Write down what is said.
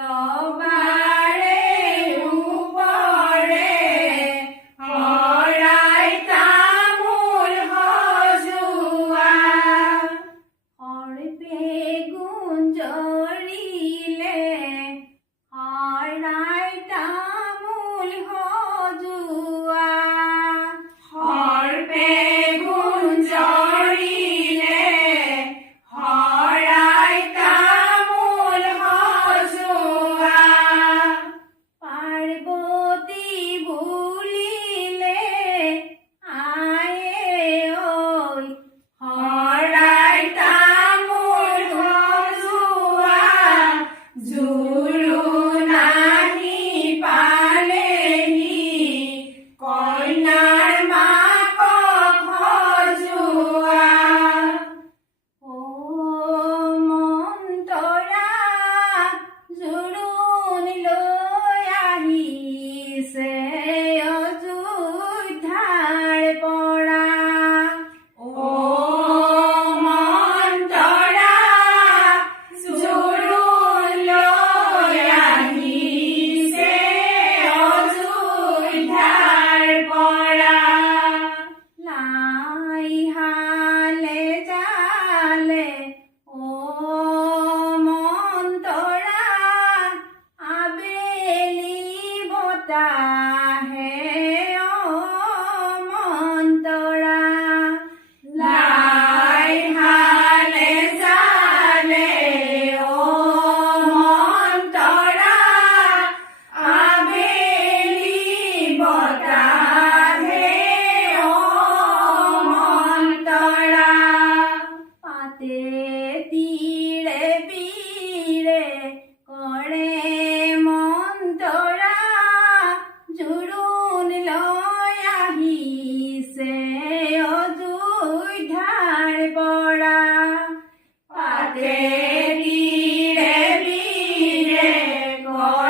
રબારે ઉપરે હરાય તામુલ હજુઆ હળપે ગુંજરીલે હરાય તામુલ હજુઆ હળપે ગુંજરીલે હરાય તામુલ હજુઆ પાર્বતી ભૂલીલે આયે ઓય હરાય તામુલ હજુઆ ઝૂલું નાહી પાલેની કોઈનારમાં કોક હજુઆ ઓ મন্তরা জুড়ুন লয়াহিছে অযোধ্যার পড়া ও মন্তরা জুড়ুন লয়াহিছে অযোধ্যার পড়া লাই হালে জালে ও মন্তরা আবেলি বতাহে ও মন্তরা লাই হালে জালে ও মন্তরা আবেলি বতাহে ও মন্তরা পাতে তীরে বীরে করে মন্তরা জুড়ুন লয়াহিছে অযোধ্যার পড়া পাতে তীরে বীরে করে